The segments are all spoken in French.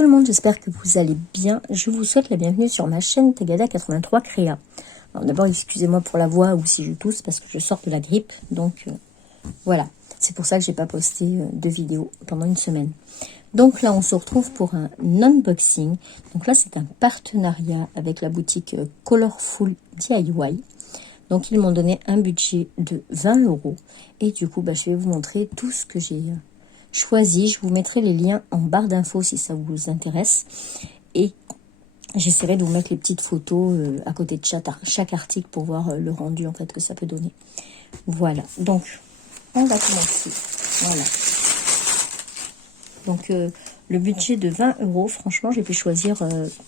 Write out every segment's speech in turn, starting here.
tout le monde, j'espère que vous allez bien. Je vous souhaite la bienvenue sur ma chaîne Tagada83 Créa. Alors d'abord, excusez-moi pour la voix ou si je tousse parce que je sors de la grippe. Donc voilà, c'est pour ça que j'ai pas posté de vidéo pendant une semaine. Donc là, on se retrouve pour un unboxing. Donc là, c'est un partenariat avec la boutique Colorful DIY. Donc ils m'ont donné un budget de 20 €. Et du coup, je vais vous montrer tout ce que j'ai choisi. Je vous mettrai les liens en barre d'infos si ça vous intéresse. Et j'essaierai de vous mettre les petites photos à côté de chaque article pour voir le rendu en fait que ça peut donner. Voilà, donc on va commencer. Voilà. Donc le budget de 20 €, franchement j'ai pu choisir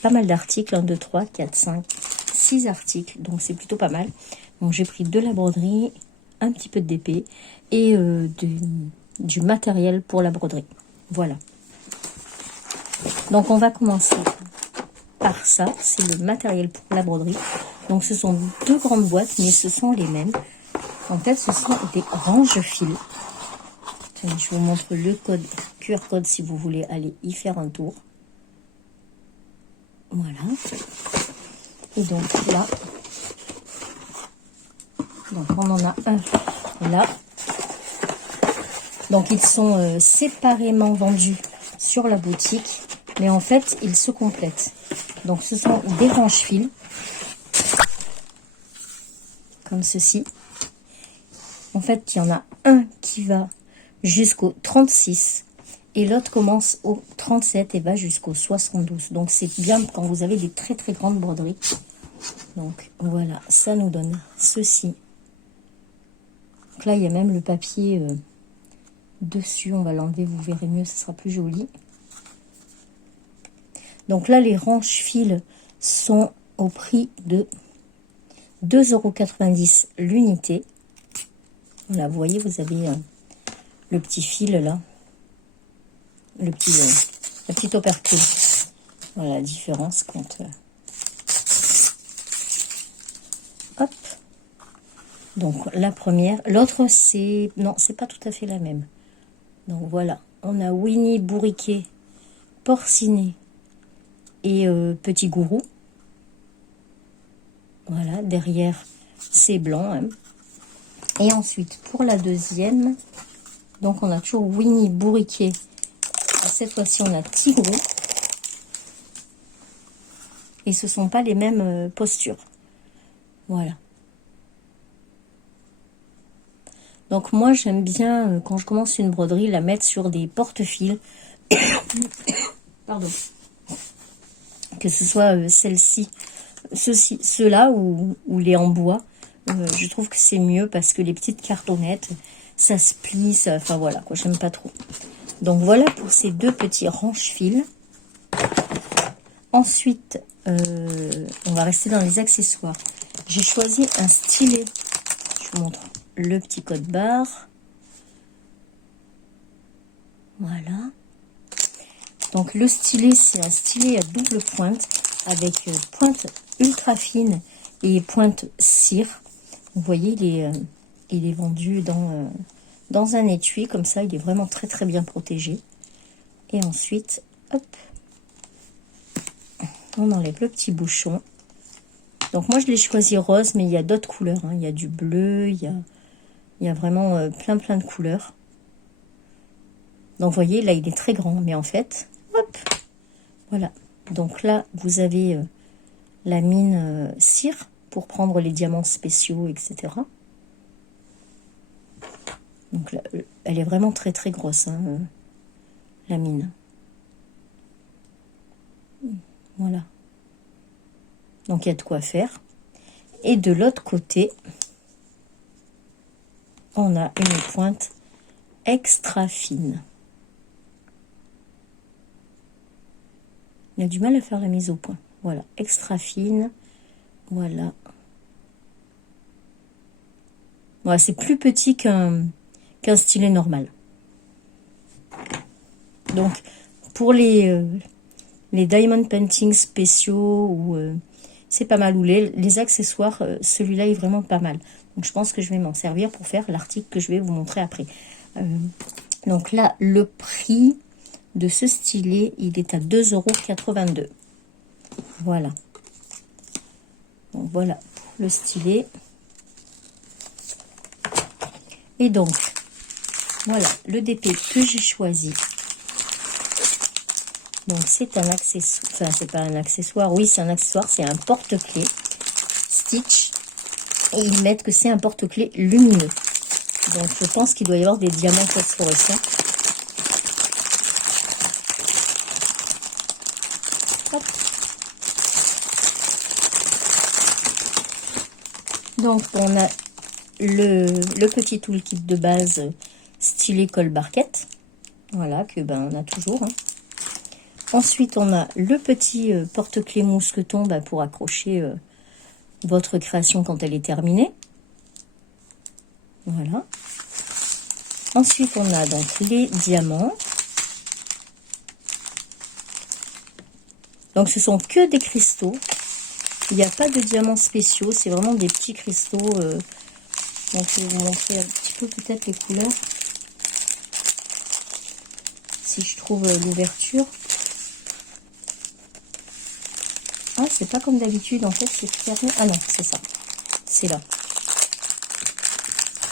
pas mal d'articles, 1, 2, 3, 4, 5, 6 articles, donc c'est plutôt pas mal. Donc j'ai pris de la broderie, un petit peu de DP et du matériel pour la broderie. Voilà. Donc on va commencer par ça, c'est le matériel pour la broderie. Donc ce sont deux grandes boîtes, mais ce sont les mêmes. En fait, ce sont des range-fils. Je vous montre le code QR code si vous voulez aller y faire un tour. Voilà. Et donc là, donc on en a un là. Donc ils sont séparément vendus sur la boutique, mais en fait ils se complètent. Donc ce sont des range-fils comme ceci. En fait il y en a un qui va jusqu'au 36 et l'autre commence au 37 et va jusqu'au 72. Donc c'est bien quand vous avez des très très grandes broderies. Donc voilà, ça nous donne ceci. Donc là il y a même le papier dessus, on va l'enlever, vous verrez mieux, ce sera plus joli. Donc là les range-fils sont au prix de 2,90 € l'unité. Voilà, vous voyez, vous avez le petit fil là, la petite opercule. Voilà la différence quand hop. Donc la première, l'autre c'est non, c'est pas tout à fait la même. Donc voilà, on a Winnie, Bourriquet, Porcinet et Petit Gourou. Voilà, derrière c'est blanc. Hein. Et ensuite pour la deuxième, donc on a toujours Winnie, Bourriquet. Cette fois-ci on a Tigrou. Et ce sont pas les mêmes postures. Voilà. Donc moi j'aime bien quand je commence une broderie la mettre sur des porte-fils. Pardon. Que ce soit celle-ci, ceux-là ou les en bois. Je trouve que c'est mieux parce que les petites cartonnettes, ça se plie, ça, enfin voilà quoi, j'aime pas trop. Donc voilà pour ces deux petits range-fils. Ensuite, on va rester dans les accessoires. J'ai choisi un stylet. Je vous montre le petit code barre. Voilà. Donc le stylet, c'est un stylet à double pointe avec pointe ultra fine et pointe cire. Vous voyez, il est vendu dans un étui comme ça. Il est vraiment très très bien protégé. Et ensuite, hop, on enlève le petit bouchon. Donc moi je l'ai choisi rose, mais il y a d'autres couleurs. Hein. Il y a du bleu, il y a vraiment plein de couleurs. Donc vous voyez, là il est très grand, mais en fait, hop, voilà. Donc là vous avez la mine cire pour prendre les diamants spéciaux, etc. Donc là, elle est vraiment très très grosse, hein, la mine. Voilà. Donc il y a de quoi faire. Et de l'autre côté, on a une pointe extra fine. Il a du mal à faire la mise au point. Voilà, extra fine. Voilà. Voilà, c'est plus petit qu'un stylet normal. Donc, pour les diamond painting spéciaux, ou c'est pas mal. Ou les accessoires, celui-là est vraiment pas mal. Donc, je pense que je vais m'en servir pour faire l'article que je vais vous montrer après. Donc là, le prix, de ce stylet, il est à 2,82 €. Voilà. Donc voilà pour le stylet. Et donc, voilà le DP que j'ai choisi. Donc c'est un accessoire, enfin c'est pas un accessoire, oui c'est un accessoire, c'est un porte-clés Stitch. Et ils mettent que c'est un porte-clés lumineux. Donc je pense qu'il doit y avoir des diamants phosphorescents. Hop. Donc on a le petit toolkit de base stylet colle barquette. Voilà, que ben on a toujours. Hein. Ensuite on a le petit porte-clés mousqueton pour accrocher votre création quand elle est terminée. Voilà. Ensuite, on a donc les diamants. Donc, ce sont que des cristaux. Il n'y a pas de diamants spéciaux. C'est vraiment des petits cristaux. Donc, je vais vous montrer un petit peu peut-être les couleurs. Si je trouve l'ouverture. Ah, c'est pas comme d'habitude. En fait, c'est fermé. Ah non, c'est ça. C'est là.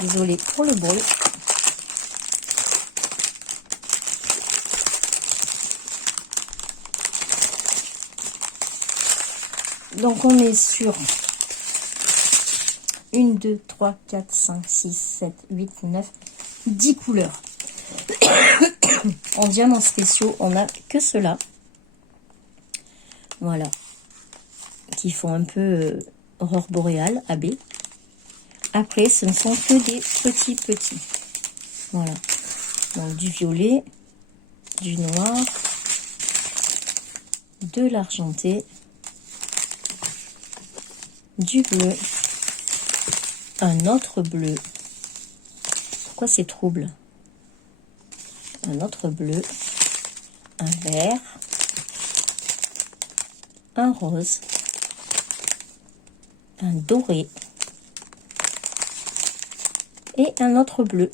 Désolée pour le bruit. Donc on est sur 1, 2, 3, 4, 5, 6, 7, 8, 9, 10 couleurs. En diamants spéciaux, on n'a que ceux-là. Voilà. Qui font un peu aurore boréale, AB. Après, ce ne sont que des petits. Voilà. Donc du violet, du noir, de l'argenté, du bleu, un autre bleu. Pourquoi c'est trouble? Un autre bleu, un vert, un rose, un doré et un autre bleu.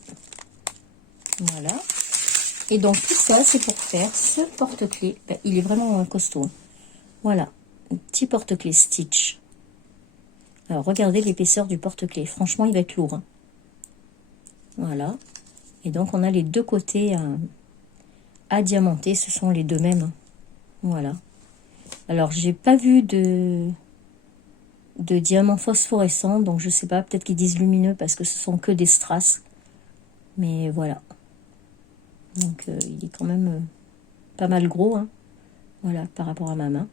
Voilà. Et donc tout ça, c'est pour faire ce porte-clés. Il est vraiment costaud. Voilà, un petit porte-clés Stitch. Alors, regardez l'épaisseur du porte-clés. Franchement, il va être lourd. Hein. Voilà. Et donc, on a les deux côtés à diamanter. Ce sont les deux mêmes. Voilà. Alors, j'ai pas vu de diamants phosphorescents. Donc, je sais pas. Peut-être qu'ils disent lumineux parce que ce sont que des strass. Mais voilà. Donc, il est quand même pas mal gros. Hein. Voilà, par rapport à ma main.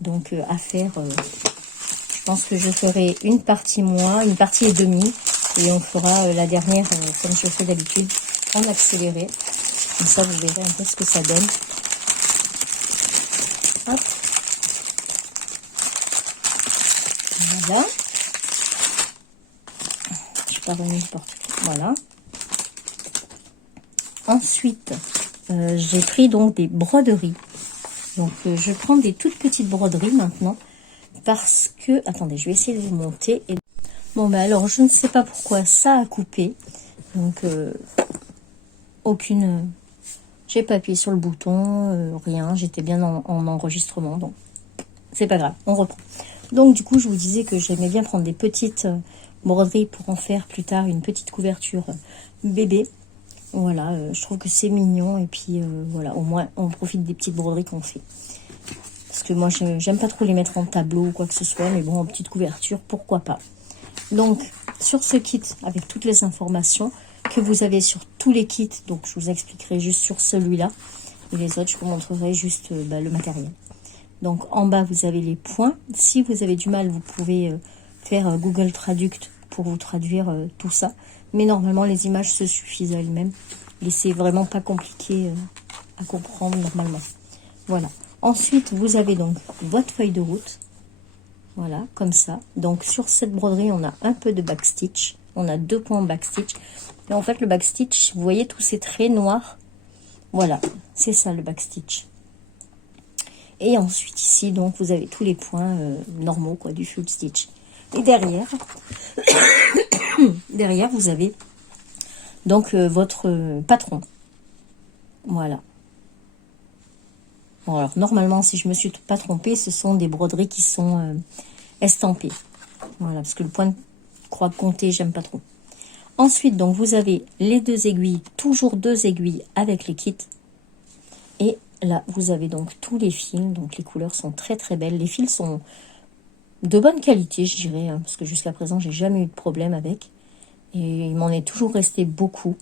Donc, à faire... je pense que je ferai une partie moi, une partie et demie, et on fera la dernière, comme je fais d'habitude, en accéléré. Comme ça, vous verrez un peu ce que ça donne. Hop. Voilà. Je pardonne le porte-clés. Voilà. Ensuite, j'ai pris donc des broderies. Donc, je prends des toutes petites broderies maintenant. Parce que, attendez, je vais essayer de vous monter. Et... Bon, alors, je ne sais pas pourquoi ça a coupé. Donc, aucune... j'ai pas appuyé sur le bouton, rien. J'étais bien en enregistrement, donc c'est pas grave, on reprend. Donc, du coup, je vous disais que j'aimais bien prendre des petites broderies pour en faire plus tard une petite couverture bébé. Voilà, je trouve que c'est mignon. Et puis, voilà, au moins, on profite des petites broderies qu'on fait. Parce que moi, j'aime pas trop les mettre en tableau ou quoi que ce soit. Mais bon, en petite couverture, pourquoi pas. Donc, sur ce kit, avec toutes les informations que vous avez sur tous les kits, donc je vous expliquerai juste sur celui-là. Et les autres, je vous montrerai juste le matériel. Donc, en bas, vous avez les points. Si vous avez du mal, vous pouvez faire Google Traduct pour vous traduire tout ça. Mais normalement, les images se suffisent à elles-mêmes. Et c'est vraiment pas compliqué à comprendre normalement. Voilà. Ensuite, vous avez donc votre feuille de route. Voilà, comme ça. Donc, sur cette broderie, on a un peu de backstitch. On a 2 points backstitch. Et en fait, le backstitch, vous voyez tous ces traits noirs? Voilà, c'est ça le backstitch. Et ensuite, ici, donc, vous avez tous les points normaux, quoi, du full stitch. Et derrière, derrière, vous avez donc votre patron. Voilà. Bon, alors, normalement, si je me suis pas trompée, ce sont des broderies qui sont estampées. Voilà, parce que le point de croix compté, j'aime pas trop. Ensuite, donc, vous avez les 2 aiguilles, toujours 2 aiguilles avec les kits. Et là, vous avez donc tous les fils. Donc, les couleurs sont très, très belles. Les fils sont de bonne qualité, je dirais, hein, parce que jusqu'à présent, j'ai jamais eu de problème avec. Et il m'en est toujours resté beaucoup.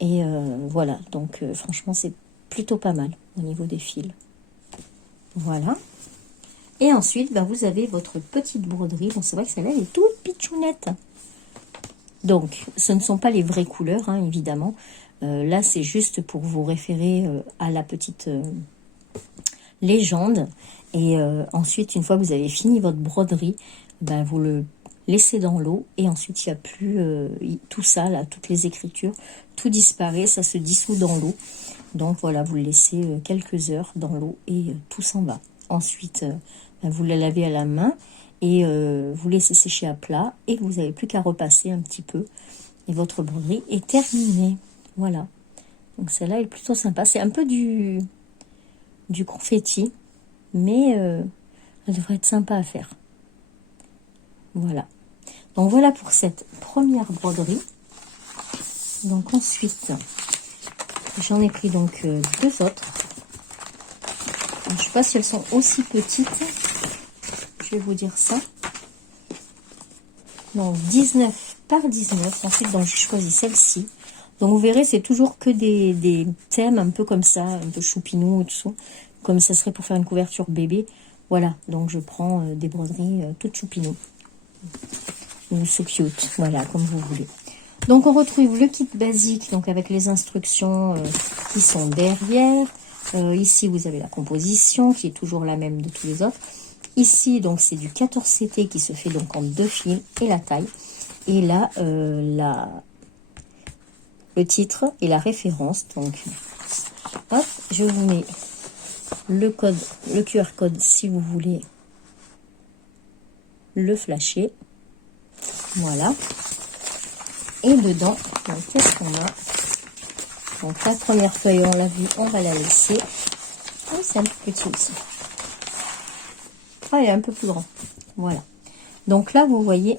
Et voilà, donc franchement, c'est plutôt pas mal au niveau des fils. Voilà. Et ensuite, ben, vous avez votre petite broderie. Bon, c'est vrai que celle-là, elle est toute pitchounette. Donc, ce ne sont pas les vraies couleurs, hein, évidemment. Là, c'est juste pour vous référer à la petite légende. Et ensuite, une fois que vous avez fini votre broderie, ben, vous le laissez dans l'eau. Et ensuite, il n'y a plus tout ça, là, toutes les écritures. Tout disparaît, ça se dissout dans l'eau. Donc, voilà, vous le laissez quelques heures dans l'eau et tout s'en va. Ensuite, ben, vous la lavez à la main. Et vous laissez sécher à plat. Et vous n'avez plus qu'à repasser un petit peu. Et votre broderie est terminée. Voilà. Donc, celle-là est plutôt sympa. C'est un peu du confetti. Mais elle devrait être sympa à faire. Voilà. Donc voilà pour cette première broderie. Donc ensuite, j'en ai pris donc 2 autres. Alors, je ne sais pas si elles sont aussi petites. Je vais vous dire ça. Donc 19 par 19. Ensuite, donc j'ai choisi celle-ci. Donc vous verrez, c'est toujours que des thèmes un peu comme ça, un peu choupinou et tout ça. Comme ça serait pour faire une couverture bébé. Voilà, donc je prends des broderies toutes choupinou. Ou so cute, voilà, comme vous voulez. Donc on retrouve le kit basique, donc avec les instructions qui sont derrière. Ici, vous avez la composition, qui est toujours la même de tous les autres. Ici, donc c'est du 14 CT qui se fait donc en 2 fils et la taille. Et là, le titre et la référence. Donc, hop, je vous mets le code, le QR code si vous voulez le flasher. Voilà. Et dedans, qu'est-ce qu'on a? Donc la première feuille, on l'a vu, on va la laisser. Oh, c'est un peu petit aussi. Ah, il est un peu plus grand. Voilà. Donc là, vous voyez,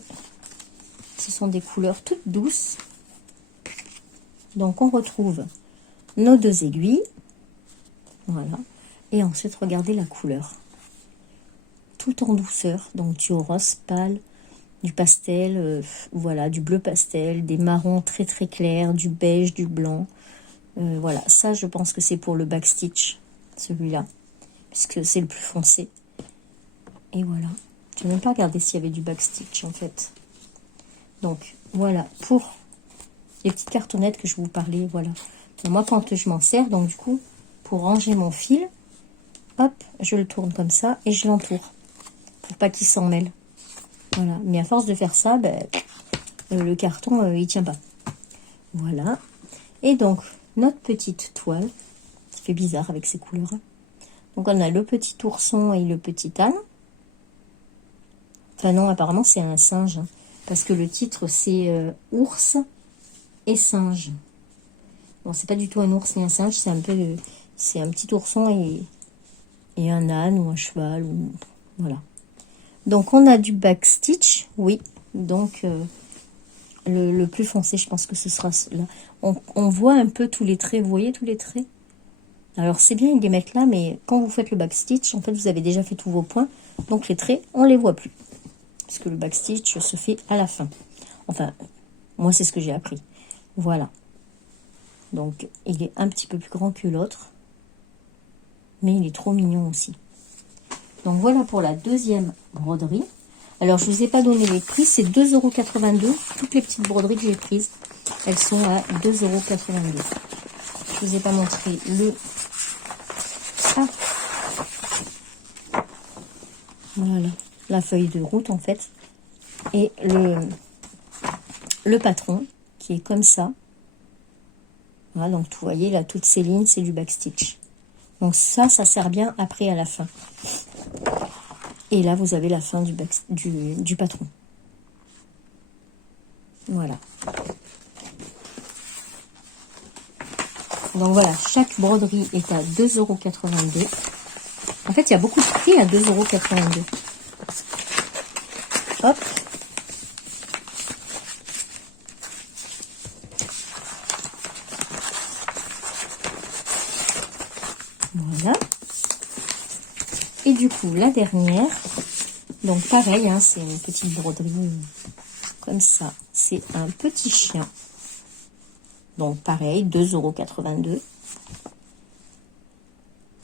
ce sont des couleurs toutes douces. Donc on retrouve nos 2 aiguilles. Voilà. Et ensuite, regardez la couleur. Tout en douceur. Donc du rose pâle, du pastel, voilà, du bleu pastel, des marrons très très clairs, du beige, du blanc. Voilà, ça je pense que c'est pour le backstitch, celui-là, puisque c'est le plus foncé. Et voilà, je n'ai même pas regardé s'il y avait du backstitch en fait. Donc voilà, pour les petites cartonnettes que je vous parlais, voilà. Et moi quand je m'en sers, donc du coup, pour ranger mon fil, hop, je le tourne comme ça et je l'entoure, pour pas qu'il s'en mêle. Voilà, mais à force de faire ça, ben, le carton, il tient pas. Voilà, et donc, notre petite toile, ça fait bizarre avec ces couleurs. Donc, on a le petit ourson et le petit âne. Enfin non, apparemment, c'est un singe, hein, parce que le titre, c'est ours et singe. Bon, c'est pas du tout un ours ni un singe, c'est un peu... c'est un petit ourson et un âne ou un cheval, ou... voilà. Donc, on a du backstitch, oui. Donc, le plus foncé, je pense que ce sera là. On voit un peu tous les traits, vous voyez tous les traits? Alors, c'est bien de les mettre là, mais quand vous faites le backstitch, en fait, vous avez déjà fait tous vos points. Donc, les traits, on les voit plus. Parce que le backstitch se fait à la fin. Enfin, moi, c'est ce que j'ai appris. Voilà. Donc, il est un petit peu plus grand que l'autre. Mais il est trop mignon aussi. Donc, voilà pour la deuxième broderie. Alors, je ne vous ai pas donné les prix. C'est 2,82 €. Toutes les petites broderies que j'ai prises, elles sont à 2,82 €. Je ne vous ai pas montré le... Ah. Voilà. La feuille de route, en fait. Et le patron, qui est comme ça. Voilà, donc, vous voyez, là, toutes ces lignes, c'est du backstitch. Donc, ça sert bien après à la fin. Et là, vous avez la fin du patron. Voilà. Donc voilà, chaque broderie est à 2,82 €. En fait, il y a beaucoup de prix à 2,82 €. Hop. Voilà. Et du coup, la dernière, donc pareil, hein, c'est une petite broderie comme ça. C'est un petit chien. Donc pareil, 2,82 €.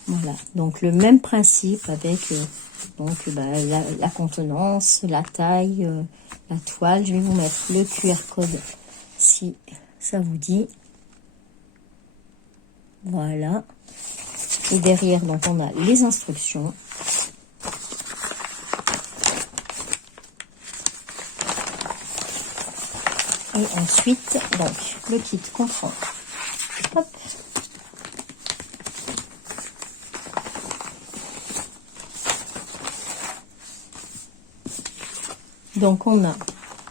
Voilà, donc le même principe avec donc la contenance, la taille, la toile. Je vais vous mettre le QR code si ça vous dit. Voilà. Et derrière, donc on a les instructions. Et ensuite, donc le kit comprend. Hop. Donc on a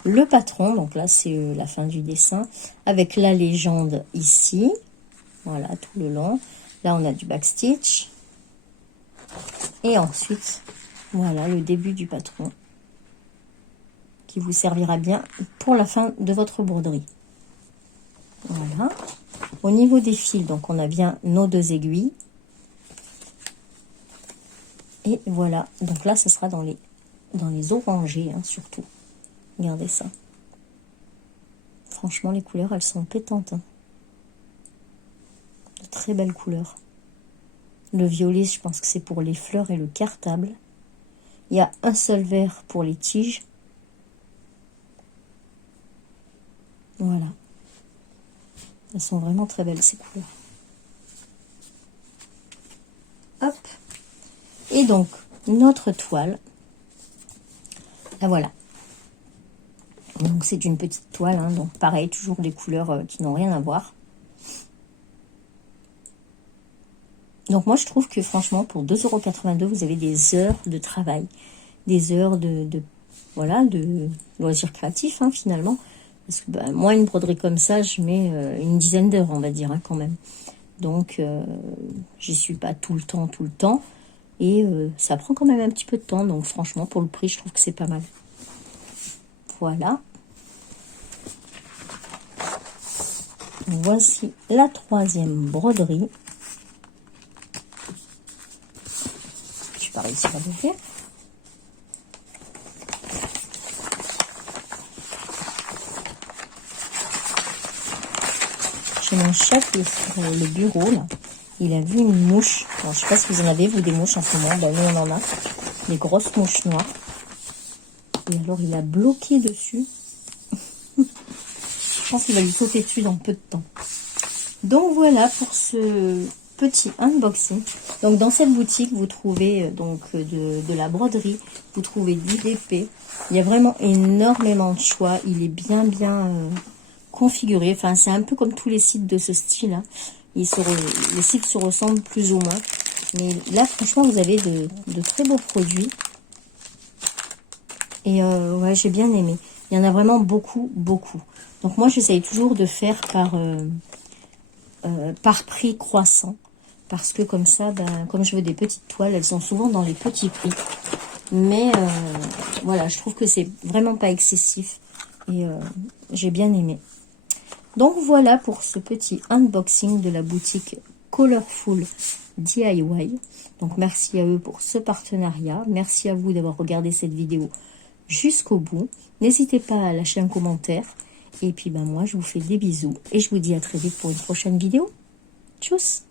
le patron, donc là c'est la fin du dessin, avec la légende ici, voilà, tout le long. Là on a du backstitch. Et ensuite, voilà le début du patron, qui vous servira bien pour la fin de votre broderie. Voilà. Au niveau des fils, donc on a bien nos 2 aiguilles. Et voilà, donc là ce sera dans les orangés, hein, surtout. Regardez ça. Franchement, les couleurs, elles sont pétantes. Hein. De très belles couleurs. Le violet, je pense que c'est pour les fleurs et le cartable. Il y a un seul vert pour les tiges. Voilà. Elles sont vraiment très belles, ces couleurs. Hop. Et donc, notre toile. La voilà. Donc c'est une petite toile, hein, donc pareil, toujours des couleurs qui n'ont rien à voir. Donc moi je trouve que franchement pour 2,82 € vous avez des heures de travail, des heures voilà, de loisirs créatifs, hein, finalement. Parce que moi une broderie comme ça je mets une dizaine d'heures, on va dire, hein, quand même. Donc j'y suis pas tout le temps, et ça prend quand même un petit peu de temps. Donc franchement pour le prix je trouve que c'est pas mal. Voilà. Voici la 3e broderie. Je n'ai pas réussi à l'ouvrir. J'ai mon chef qui est sur le bureau là. Il a vu une mouche. Alors, je ne sais pas si vous en avez, vous, des mouches en ce moment. Ben, nous, on en a. Des grosses mouches noires. Et alors, il a bloqué dessus. Je pense qu'il va lui sauter dessus dans peu de temps. Donc, voilà pour ce petit unboxing. Donc, dans cette boutique, vous trouvez donc de la broderie. Vous trouvez du DP. Il y a vraiment énormément de choix. Il est bien configuré. Enfin, c'est un peu comme tous les sites de ce style. Hein. Les sites se ressemblent plus ou moins. Mais là, franchement, vous avez de très beaux produits. Et ouais, j'ai bien aimé. Il y en a vraiment beaucoup. Donc moi, j'essaye toujours de faire par prix croissant. Parce que comme ça, comme je veux des petites toiles, elles sont souvent dans les petits prix. Mais voilà, je trouve que c'est vraiment pas excessif. Et j'ai bien aimé. Donc voilà pour ce petit unboxing de la boutique Colorful DIY. Donc merci à eux pour ce partenariat. Merci à vous d'avoir regardé cette vidéo jusqu'au bout. N'hésitez pas à lâcher un commentaire. Et puis moi je vous fais des bisous. Et je vous dis à très vite pour une prochaine vidéo. Tchuss!